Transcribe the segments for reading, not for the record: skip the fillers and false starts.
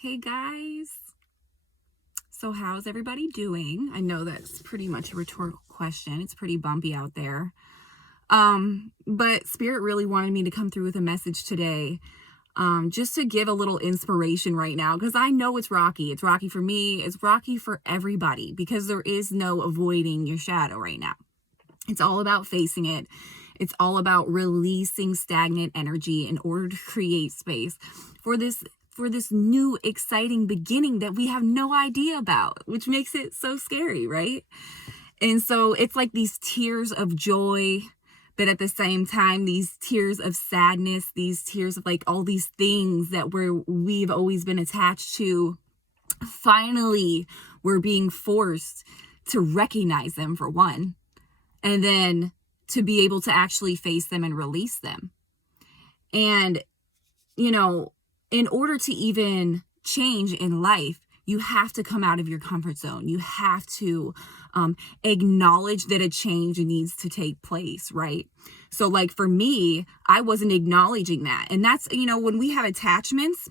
Hey guys. So how's everybody doing? I know that's pretty much a rhetorical question. It's pretty bumpy out there. But Spirit really wanted me to come through with a message today. Just to give a little inspiration right now, because I know it's rocky. It's rocky for me. It's rocky for everybody, because there is no avoiding your shadow right now. It's all about facing it. It's all about releasing stagnant energy in order to create space for this new exciting beginning that we have no idea about, which makes it so scary, right? And so it's like these tears of joy, but at the same time, these tears of sadness, these tears of like all these things that we've always been attached to. Finally, we're being forced to recognize them, for one, and then to be able to actually face them and release them. And, you know, in order to even change in life, you have to come out of your comfort zone. You have to acknowledge that a change needs to take place, right? So like for me, I wasn't acknowledging that. And that's, when we have attachments,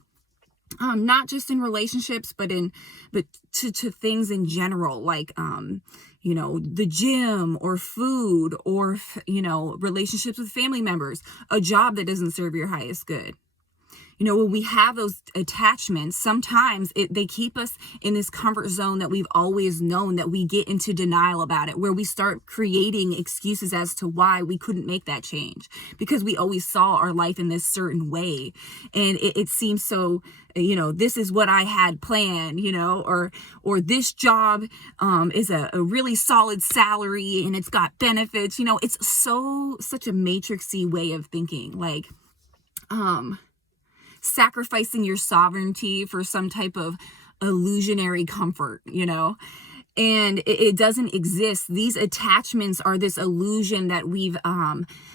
not just in relationships, but to things in general, like, the gym or food or, relationships with family members, a job that doesn't serve your highest good. When we have those attachments, sometimes they keep us in this comfort zone that we've always known, that we get into denial about it, where we start creating excuses as to why we couldn't make that change, because we always saw our life in this certain way. And it seems so, this is what I had planned, or this job is a really solid salary and it's got benefits. It's such a matrixy way of thinking, like, sacrificing your sovereignty for some type of illusionary comfort, and it doesn't exist. These attachments are this illusion that we've,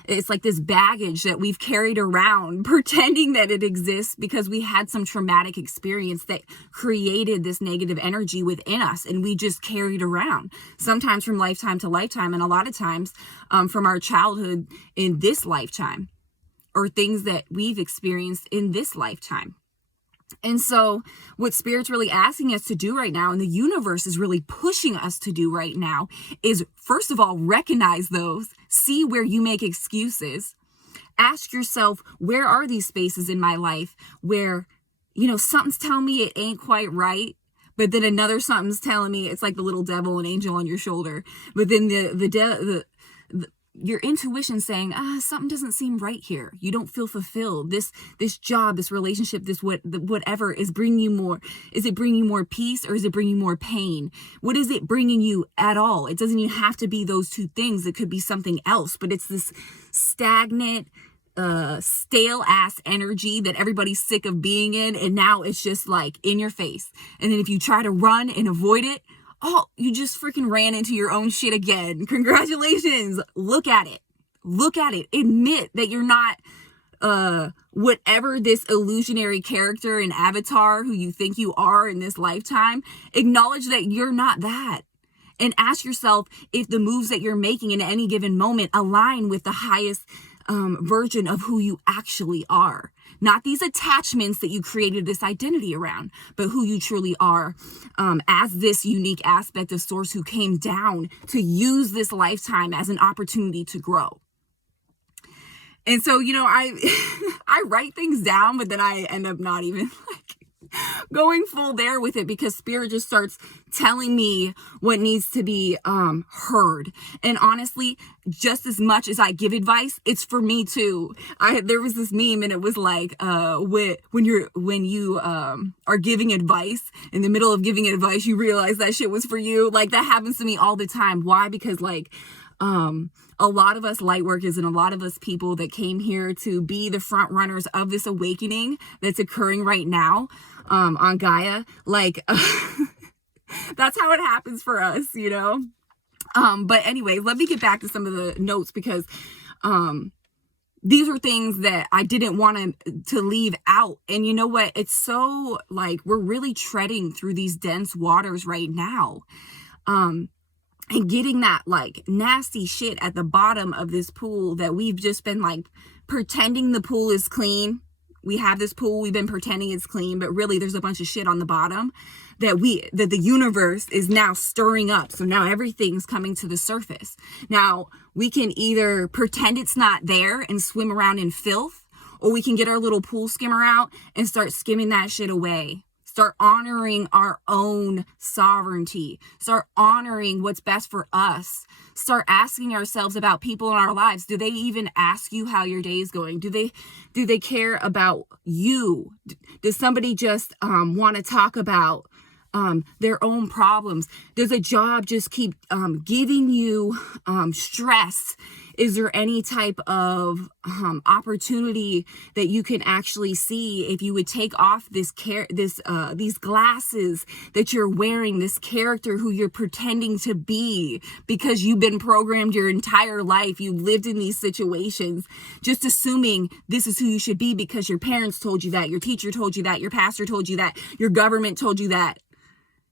it's like this baggage that we've carried around, pretending that it exists because we had some traumatic experience that created this negative energy within us, and we just carried around, sometimes from lifetime to lifetime, and a lot of times from our childhood in this lifetime, or things that we've experienced in this lifetime. And so what Spirit's really asking us to do right now, and the universe is really pushing us to do right now, is first of all, recognize those, see where you make excuses, ask yourself, where are these spaces in my life where, something's telling me it ain't quite right, but then another something's telling me, it's like the little devil and angel on your shoulder, but then your intuition saying, something doesn't seem right here. You don't feel fulfilled. This job, this relationship, whatever is bringing you more. Is it bringing you more peace, or is it bringing you more pain? What is it bringing you at all? It doesn't even have to be those two things. It could be something else, but it's this stagnant, stale ass energy that everybody's sick of being in. And now it's just like in your face. And then if you try to run and avoid it, oh, you just freaking ran into your own shit again. Congratulations. Look at it. Look at it. Admit that you're not whatever this illusionary character and avatar who you think you are in this lifetime. Acknowledge that you're not that. And ask yourself if the moves that you're making in any given moment align with the highest version of who you actually are. Not these attachments that you created this identity around, but who you truly are as this unique aspect of Source who came down to use this lifetime as an opportunity to grow. And so, I write things down, but then I end up not even going full there with it, because Spirit just starts telling me what needs to be heard. And honestly, just as much as I give advice, it's for me too. There was this meme, and it was like when you are giving advice, in the middle of giving advice, you realize that shit was for you. Like, that happens to me all the time. Why? Because a lot of us light workers and a lot of us people that came here to be the front runners of this awakening that's occurring right now on Gaia, that's how it happens for us, but anyway, let me get back to some of the notes, because these are things that I didn't want to leave out. And you know what? It's so we're really treading through these dense waters right now. And getting that nasty shit at the bottom of this pool that we've just been pretending the pool is clean, We have this pool, we've been pretending it's clean, but really there's a bunch of shit on the bottom that the universe is now stirring up. So now everything's coming to the surface. Now we can either pretend it's not there and swim around in filth, or we can get our little pool skimmer out and start skimming that shit away. Start honoring our own sovereignty. Start honoring what's best for us. Start asking ourselves about people in our lives. Do they even ask you how your day is going? Do they care about you? Does somebody just want to talk about their own problems? Does a job just keep giving you stress? Is there any type of opportunity that you can actually see if you would take off these glasses that you're wearing, this character who you're pretending to be because you've been programmed your entire life? You lived in these situations just assuming this is who you should be because your parents told you that, your teacher told you that, your pastor told you that, your government told you that.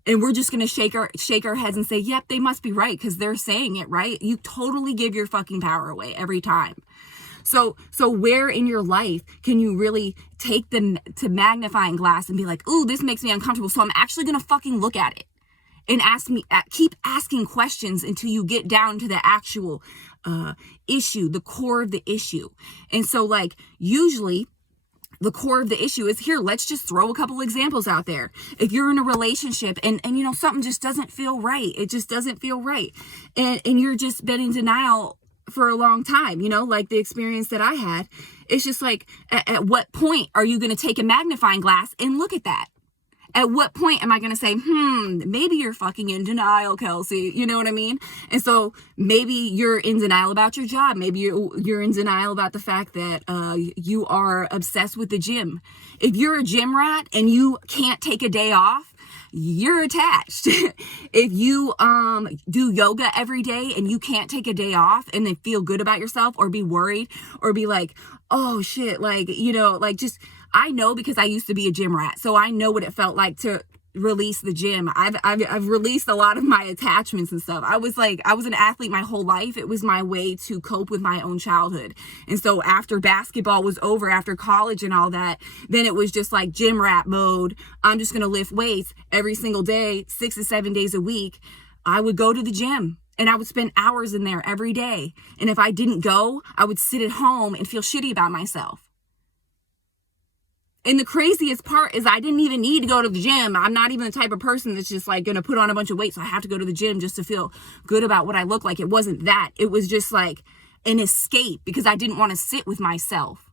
And we're just going to shake our heads and say, yep, they must be right because they're saying it, right? You totally give your fucking power away every time. So where in your life can you really take the magnifying glass and be like, ooh, this makes me uncomfortable, so I'm actually going to fucking look at it and keep asking questions until you get down to the actual issue, the core of the issue. And so like usually the core of the issue is here. Let's just throw a couple examples out there. If you're in a relationship and you know, something just doesn't feel right. It just doesn't feel right. And you're just been in denial for a long time, you know, like the experience that I had. It's just like, at what point are you going to take a magnifying glass and look at that? At what point am I going to say, maybe you're fucking in denial, Kelsey? You know what I mean? And so maybe you're in denial about your job. Maybe you're in denial about the fact that you are obsessed with the gym. If you're a gym rat and you can't take a day off, you're attached. If you do yoga every day and you can't take a day off and then feel good about yourself or be worried or be like, oh shit, like, you know, like just... I know because I used to be a gym rat, so I know what it felt like to release the gym. I've released a lot of my attachments and stuff. I was an athlete my whole life. It was my way to cope with my own childhood. And so after basketball was over, after college and all that, then it was just like gym rat mode. I'm just going to lift weights every single day, 6 to 7 days a week. I would go to the gym. And I would spend hours in there every day. And if I didn't go, I would sit at home and feel shitty about myself. And the craziest part is I didn't even need to go to the gym. I'm not even the type of person that's just like going to put on a bunch of weight. So I have to go to the gym just to feel good about what I look like. It wasn't that. It was just like an escape because I didn't want to sit with myself.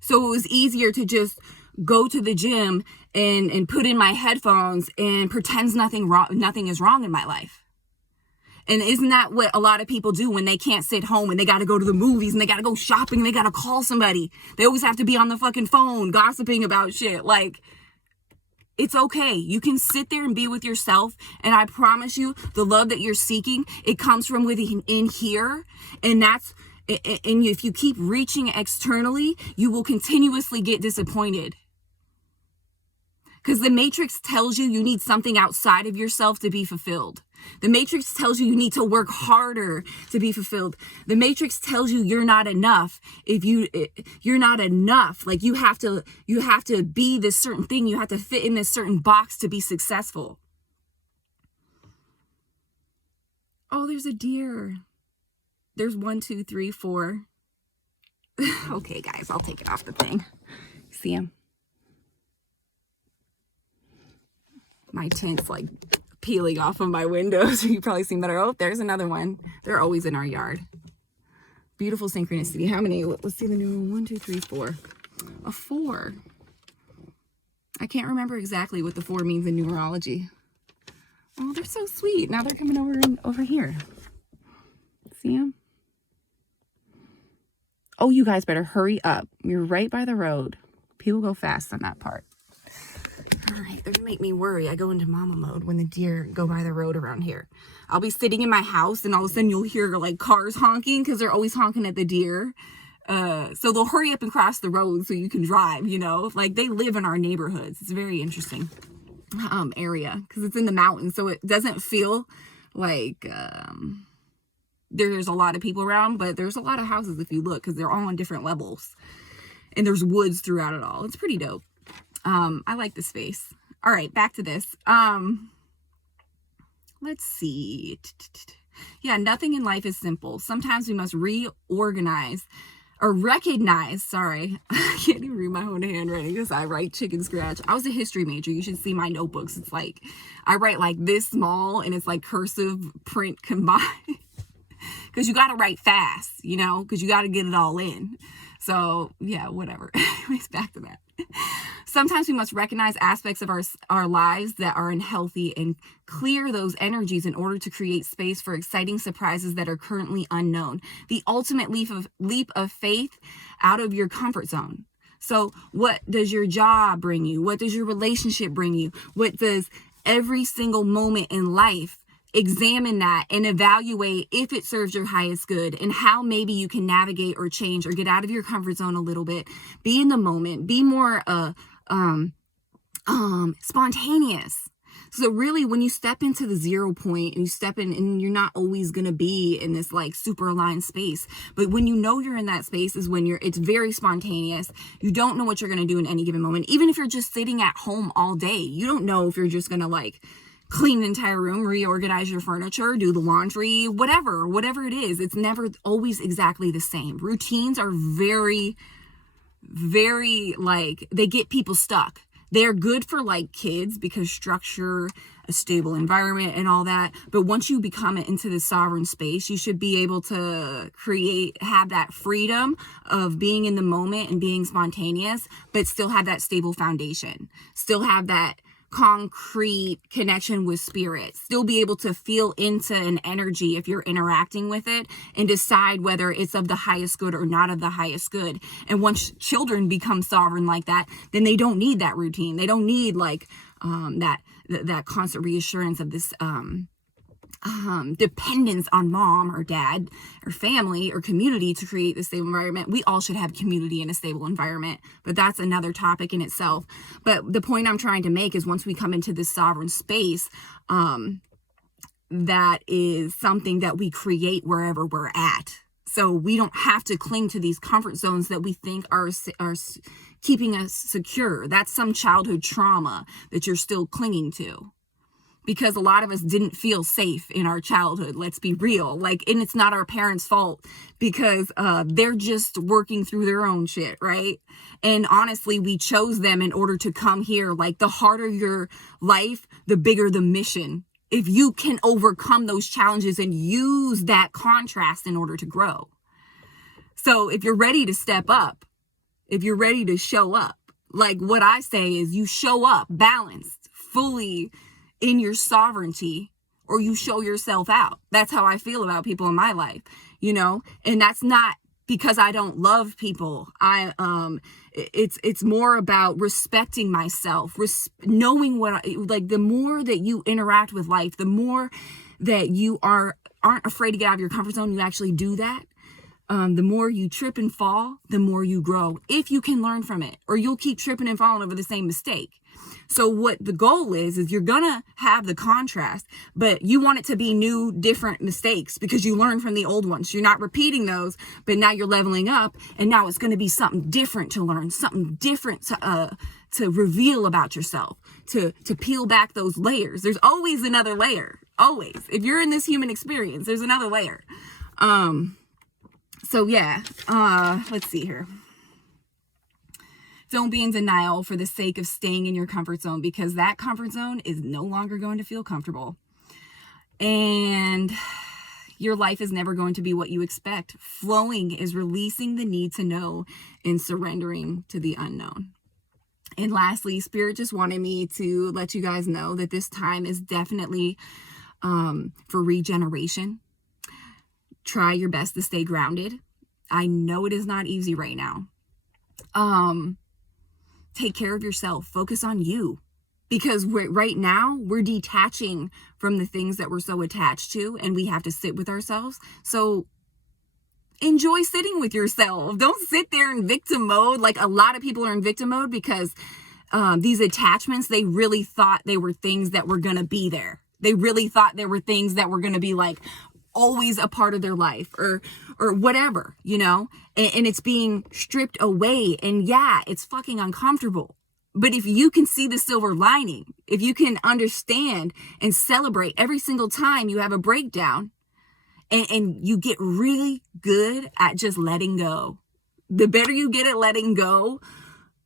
So it was easier to just go to the gym and put in my headphones and pretend nothing is wrong in my life. And isn't that what a lot of people do when they can't sit home and they got to go to the movies and they got to go shopping and they got to call somebody? They always have to be on the fucking phone gossiping about shit. Like, it's okay. You can sit there and be with yourself. And I promise you, the love that you're seeking, it comes from within in here. And if you keep reaching externally, you will continuously get disappointed. Because the Matrix tells you need something outside of yourself to be fulfilled. The Matrix tells you need to work harder to be fulfilled. The Matrix tells you you're not enough. If you're not enough, like you have to be this certain thing. You have to fit in this certain box to be successful. Oh, there's a deer. There's 1, 2, 3, 4. Okay, guys, I'll take it off the thing. See him? My tint's like peeling off of my window, so you probably see better. Oh, there's another one. They're always in our yard. Beautiful synchronicity. How many? Let's see the new one. 1, 2, 3, 4. A 4. I can't remember exactly what the 4 means in numerology. Oh, they're so sweet. Now they're coming over here. See them? Oh, you guys better hurry up. You're right by the road. People go fast on that part. All right, they're gonna make me worry. I go into mama mode when the deer go by the road around here. I'll be sitting in my house and all of a sudden you'll hear like cars honking because they're always honking at the deer. So they'll hurry up and cross the road so you can drive, you know, like they live in our neighborhoods. It's a very interesting area because it's in the mountains. So it doesn't feel like there's a lot of people around, but there's a lot of houses if you look because they're all on different levels. and there's woods throughout it all. It's pretty dope. I like the space. All right, back to this. Let's see. Yeah, nothing in life is simple. Sometimes we must reorganize or recognize, sorry, I can't even read my own handwriting because I write chicken scratch. I was a history major. You should see my notebooks. It's like, I write like this small and it's like cursive print combined. Because you got to write fast, you know, because you got to get it all in. So yeah, whatever. Anyways, back to that. Sometimes we must recognize aspects of our lives that are unhealthy and clear those energies in order to create space for exciting surprises that are currently unknown. The ultimate leap of faith out of your comfort zone. So what does your job bring you? What does your relationship bring you? What does every single moment in life? Examine that and evaluate if it serves your highest good and how maybe you can navigate or change or get out of your comfort zone a little bit. Be in the moment. Be more spontaneous. So really, when you step into the 0 point and you step in, and you're not always going to be in this like super aligned space, but when you know you're in that space is when it's very spontaneous. You don't know what you're going to do in any given moment. Even if you're just sitting at home all day, you don't know if you're just going to like clean the entire room, reorganize your furniture, do the laundry, whatever it is. It's never always exactly the same. Routines are very, very like, they get people stuck. They're good for like kids because structure, a stable environment and all that. But once you become into the sovereign space, you should be able to have that freedom of being in the moment and being spontaneous, but still have that stable foundation, still have that concrete connection with spirit, still be able to feel into an energy if you're interacting with it and decide whether it's of the highest good or not of the highest good. And once children become sovereign like that, then they don't need that routine. They don't need like that constant reassurance of this dependence on mom or dad or family or community to create the stable environment. We all should have community in a stable environment, but that's another topic in itself. But the point I'm trying to make is once we come into this sovereign space, that is something that we create wherever we're at. So we don't have to cling to these comfort zones that we think are keeping us secure. That's some childhood trauma that you're still clinging to. Because a lot of us didn't feel safe in our childhood. Let's be real. Like, and it's not our parents' fault because they're just working through their own shit, right? And honestly, we chose them in order to come here. Like, the harder your life, the bigger the mission. If you can overcome those challenges and use that contrast in order to grow. So if you're ready to step up, if you're ready to show up, like what I say is you show up balanced, fully in your sovereignty, or you show yourself out. That's how I feel about people in my life, you know, and that's not because I don't love people. It's more about respecting myself, knowing what like the more that you interact with life, the more that you aren't afraid to get out of your comfort zone, you actually do that. The more you trip and fall, the more you grow. If you can learn from it, or you'll keep tripping and falling over the same mistake. So what the goal is you're gonna have the contrast, but you want it to be new, different mistakes because you learn from the old ones. You're not repeating those, but now you're leveling up, and now it's gonna be something different to learn, something different to reveal about yourself, to peel back those layers. There's always another layer, always. If you're in this human experience, there's another layer. So yeah, let's see here. Don't be in denial for the sake of staying in your comfort zone, because that comfort zone is no longer going to feel comfortable. And your life is never going to be what you expect. Flowing is releasing the need to know and surrendering to the unknown. And lastly, Spirit just wanted me to let you guys know that this time is definitely for regeneration. Try your best to stay grounded. I know it is not easy right now. Take care of yourself. Focus on you. Because right now, we're detaching from the things that we're so attached to, and we have to sit with ourselves. So enjoy sitting with yourself. Don't sit there in victim mode. Like, a lot of people are in victim mode because these attachments, they really thought they were things that were going to be there. They really thought they were things that were going to be like always a part of their life, or or whatever, you know, and it's being stripped away. And yeah, it's fucking uncomfortable. But if you can see the silver lining, if you can understand and celebrate every single time you have a breakdown, and you get really good at just letting go, the better you get at letting go,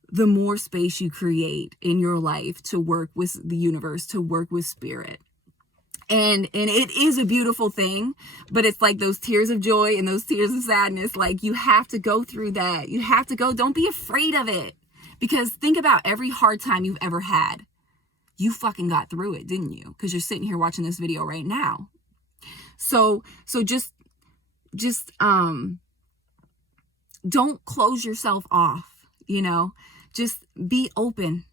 the more space you create in your life to work with the universe, to work with spirit. And it is a beautiful thing, but it's like those tears of joy and those tears of sadness. Like, you have to go through that. You have to go. Don't be afraid of it. Because think about every hard time you've ever had. You fucking got through it, didn't you? Because you're sitting here watching this video right now. So just don't close yourself off, you know, just be open,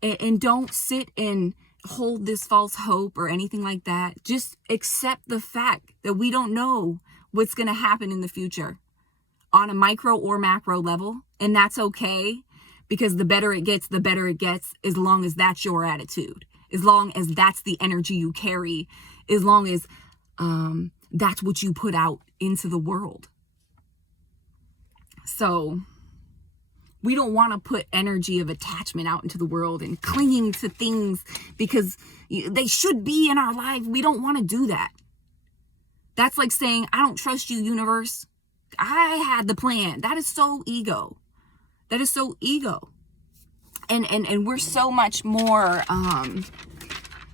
and don't sit and hold this false hope or anything like that. Just accept the fact that we don't know what's going to happen in the future on a micro or macro level. And that's okay, because the better it gets, as long as that's your attitude, as long as that's the energy you carry, as long as that's what you put out into the world. So we don't want to put energy of attachment out into the world and clinging to things because they should be in our life. We don't want to do that. That's like saying, I don't trust you, universe. I had the plan. That is so ego. That is so ego. And we're so much more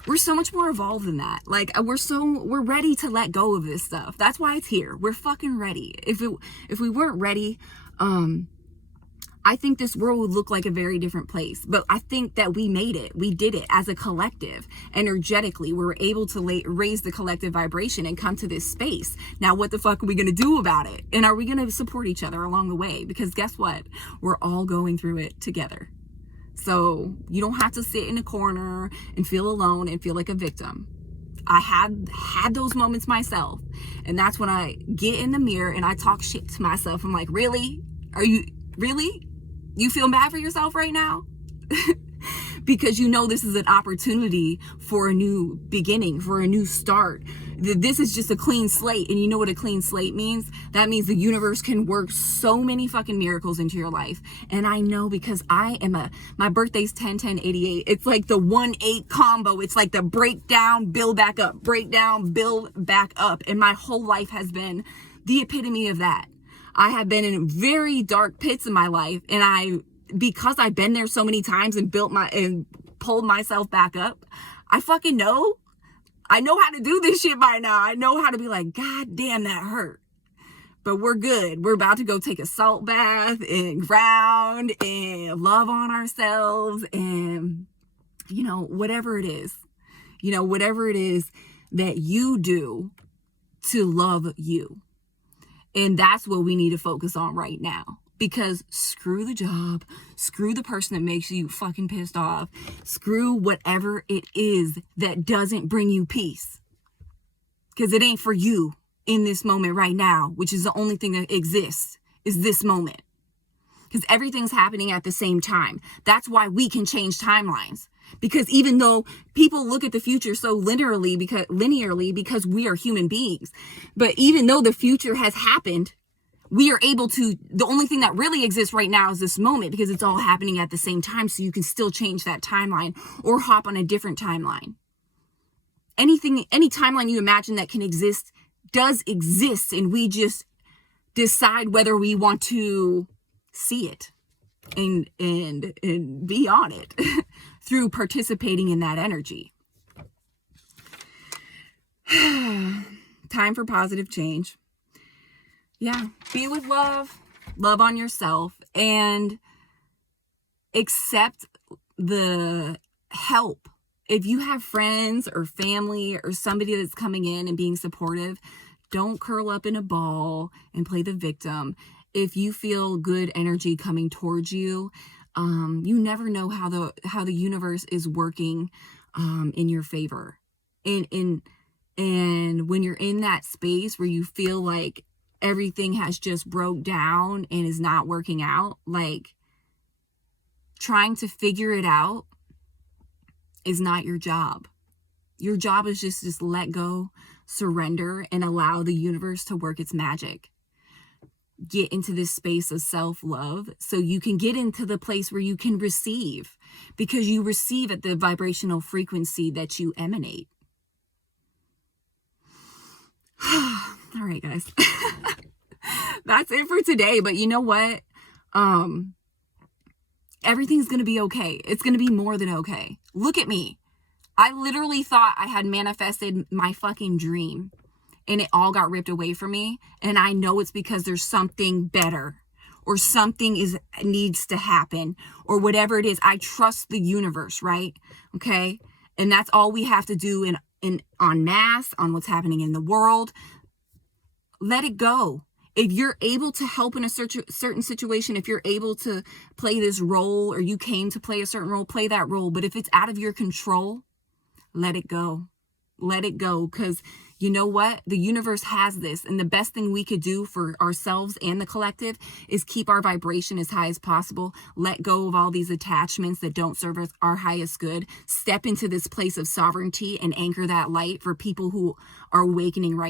evolved than that. Like, we're ready to let go of this stuff. That's why it's here. We're fucking ready. If we weren't ready, I think this world would look like a very different place. But I think that we made it. We did it as a collective. Energetically, we were able to raise the collective vibration and come to this space. Now, what the fuck are we going to do about it? And are we going to support each other along the way? Because guess what? We're all going through it together. So you don't have to sit in a corner and feel alone and feel like a victim. I had those moments myself. And that's when I get in the mirror and I talk shit to myself. I'm like, really? Really? You feel bad for yourself right now? Because you know this is an opportunity for a new beginning, for a new start. This is just a clean slate. And you know what a clean slate means? That means the universe can work so many fucking miracles into your life. And I know, because my birthday's 10-10-88. It's like the 1-8 combo. It's like the breakdown, build back up, breakdown, build back up. And my whole life has been the epitome of that. I have been in very dark pits in my life, and because I've been there so many times and pulled myself back up, I fucking know. I know how to do this shit by now. I know how to be like, God damn, that hurt. But we're good. We're about to go take a salt bath and ground and love on ourselves and, whatever it is. Whatever it is that you do to love you. And that's what we need to focus on right now. Because screw the job, screw the person that makes you fucking pissed off, screw whatever it is that doesn't bring you peace. Because it ain't for you in this moment right now, which is the only thing that exists, is this moment. Because everything's happening at the same time. That's why we can change timelines. Because even though people look at the future so linearly because we are human beings, but even though the future has happened, we are able to, the only thing that really exists right now is this moment, because it's all happening at the same time. So you can still change that timeline or hop on a different timeline. Any timeline you imagine that can exist does exist. And we just decide whether we want to see it and be on it through participating in that energy. Time for positive change. Yeah, be with love on yourself, and accept the help. If you have friends or family or somebody that's coming in and being supportive, don't curl up in a ball and play the victim. If you feel good energy coming towards you, you never know how the universe is working in your favor. And when you're in that space where you feel like everything has just broke down and is not working out, like, trying to figure it out is not your job. Your job is just let go, surrender, and allow the universe to work its magic. Get into this space of self-love so you can get into the place where you can receive, because you receive at the vibrational frequency that you emanate. All right, guys. That's it for today. But you know what? Everything's going to be okay. It's going to be more than okay. Look at me. I literally thought I had manifested my fucking dream, and it all got ripped away from me. And I know it's because there's something better, or something needs to happen, or whatever it is. I trust the universe, right? Okay. And that's all we have to do en masse, on what's happening in the world. Let it go. If you're able to help in a certain situation, if you're able to play this role, or you came to play a certain role, play that role. But if it's out of your control, let it go. Let it go. Because you know what? The universe has this. And the best thing we could do for ourselves and the collective is keep our vibration as high as possible. Let go of all these attachments that don't serve our highest good. Step into this place of sovereignty and anchor that light for people who are awakening right